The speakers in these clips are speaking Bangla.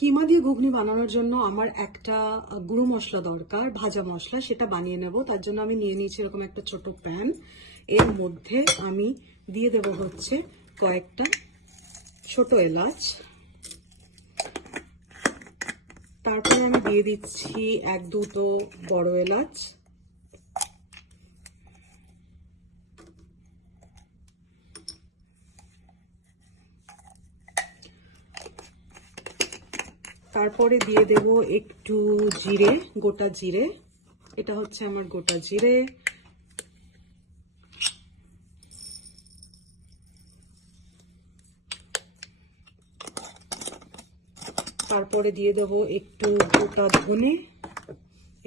কিমা দিয়ে ঘুগনি বানানোর জন্য আমার একটা গুঁড়ো মশলা দরকার, ভাজা মশলা, সেটা বানিয়ে নেব। তার জন্য আমি নিয়ে নিয়েছি এরকম একটা ছোট প্যান। এর মধ্যে আমি দিয়ে দেব হচ্ছে কয়েকটা ছোট এলাচ, তারপরে আমি দিয়ে দিচ্ছি এক দুটো বড় এলাচ, তারপরে দিয়ে দেব একটু জিরে, গোটা জিরে, এটা হচ্ছে আমার গোটা জিরে। তারপরে দিয়ে দেব একটু গোটা ধনে,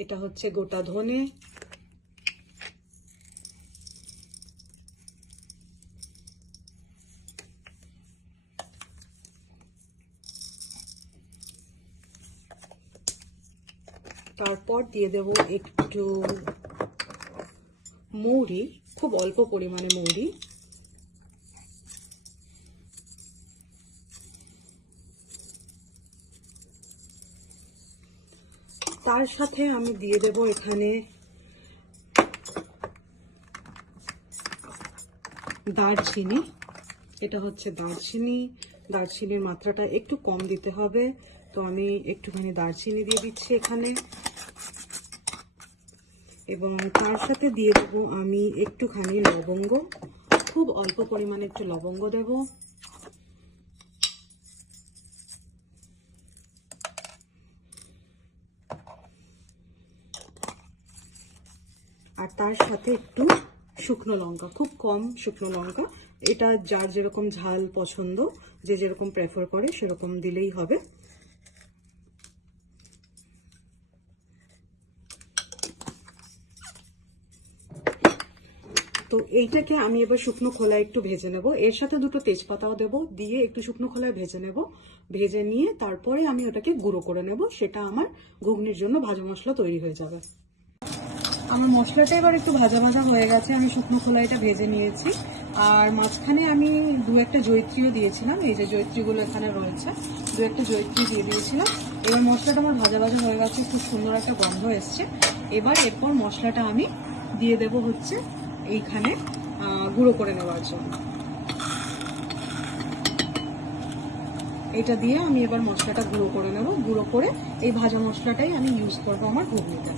এটা হচ্ছে গোটা ধনে। তারপর দিয়ে দেব একটু মৌরি, খুব অল্প পরিমাণে মৌরি। তার সাথে আমি দিয়ে দেব এখানে দারচিনি, এটা হচ্ছে দারচিনি। দারচিনির মাত্রাটা একটু কম দিতে হবে, তো আমি একটুখানি দারচিনি দিয়ে দিচ্ছি এখানে। এবং তার সাথে দিয়ে দেবো আমি একটুখানি লবঙ্গ, খুব অল্প পরিমাণে একটু লবঙ্গ দেব। আর তার সাথে একটু শুকনো লঙ্কা, খুব কম শুকনো লঙ্কা, এটা যার যেরকম ঝাল পছন্দ, যে যেরকম প্রেফার করে সেরকম দিলেই হবে। তো এইটাকে আমি এবার শুকনো খোলায় একটু ভেজে নেব, এর সাথে দুটো তেজপাতাও দেব, দিয়ে একটু শুকনো খোলায় ভেজে নেব। ভেজে নিয়ে তারপরে আমি ওটাকে গুঁড়ো করে নেব, সেটা আমার ঘুগনির জন্য ভাজা মশলা তৈরি হয়ে যাবে। আমার মশলাটা এবার একটু ভাজা ভাজা হয়ে গেছে, আমি শুকনো খোলাইটা ভেজে নিয়েছি। আর মাঝখানে আমি দু একটা জয়িত্রীও দিয়েছিলাম, এই যে জয়িত্রীগুলো এখানে রয়েছে, দু একটা জয়িত্রী দিয়ে দিয়েছিলাম। এবার মশলাটা আমার ভাজা ভাজা হয়ে গেছে, খুব সুন্দর একটা গন্ধ এসছে। এরপর মশলাটা আমি দিয়ে দেব হচ্ছে এইখানে গুঁড়ো করে নেওয়ার জন্য। এটা দিয়ে আমি এবার মশলাটা গুঁড়ো করে নেব। গুঁড়ো করে এই ভাজা মশলাটাই আমি ইউজ করবো আমার ঘুগনিতে।